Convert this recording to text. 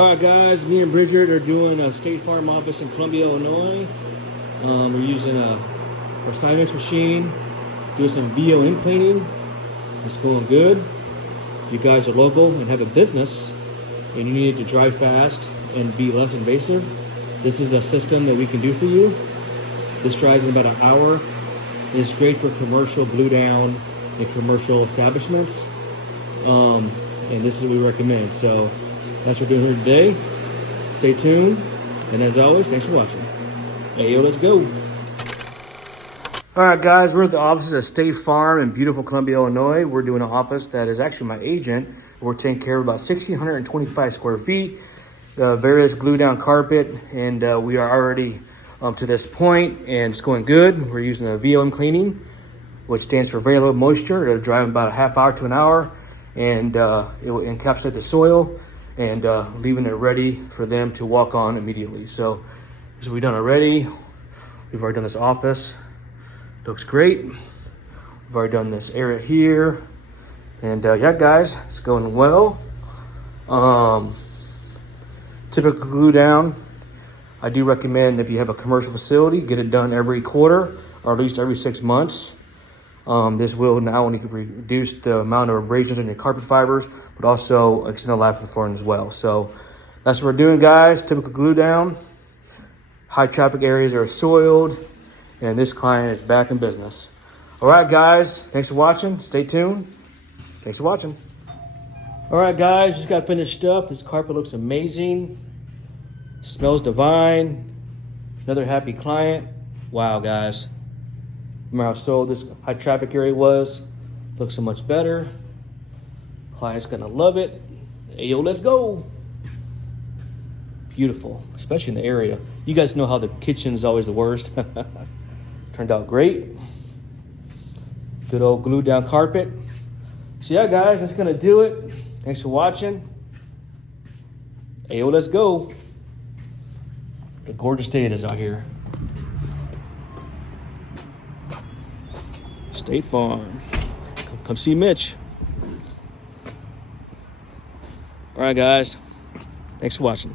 All right, guys, me and Bridget are doing a State Farm office in Columbia, Illinois. We're using our Cymex machine, doing some VOM cleaning. It's going good. You guys are local and have a business, and you need to drive fast and be less invasive. This is a system that we can do for you. This dries in about an hour. It's great for commercial glue down and commercial establishments. And this is what we recommend. So that's what we're doing here today. Stay tuned. And as always, thanks for watching. Hey, yo, let's go. All right, guys, we're at the offices at State Farm in beautiful Columbia, Illinois. We're doing an office that is actually my agent. We're taking care of about 1,625 square feet, various glue down carpet, and we are already to this point, and it's going good. We're using a VOM cleaning, which stands for very low moisture. It'll dry in about a half hour to an hour, and it will encapsulate the soil and leaving it ready for them to walk on immediately. So this is what we've done already. We've already done this office. Looks great. We've already done this area here. And yeah, guys, it's going well. Typical glue down. I do recommend if you have a commercial facility, get it done every quarter or at least every 6 months. This will not only reduce the amount of abrasions in your carpet fibers, but also extend the life of the flooring as well. So that's what we're doing, guys. Typical glue down. High traffic areas are soiled, and this client is back in business. All right, guys, thanks for watching. Stay tuned. Thanks for watching. All right, guys, just got finished up. This carpet looks amazing. Smells divine. Another happy client. Wow, guys. Remember how soiled this high traffic area was? Looks so much better. Client's gonna love it. Hey, yo, let's go. Beautiful, especially in the area. You guys know how the kitchen is always the worst. Turned out great. Good old glued down carpet. So yeah, guys, that's gonna do it. Thanks for watching. Hey, yo, let's go. A gorgeous day it is out here. State Farm. Come see Mitch. All right, guys. Thanks for watching.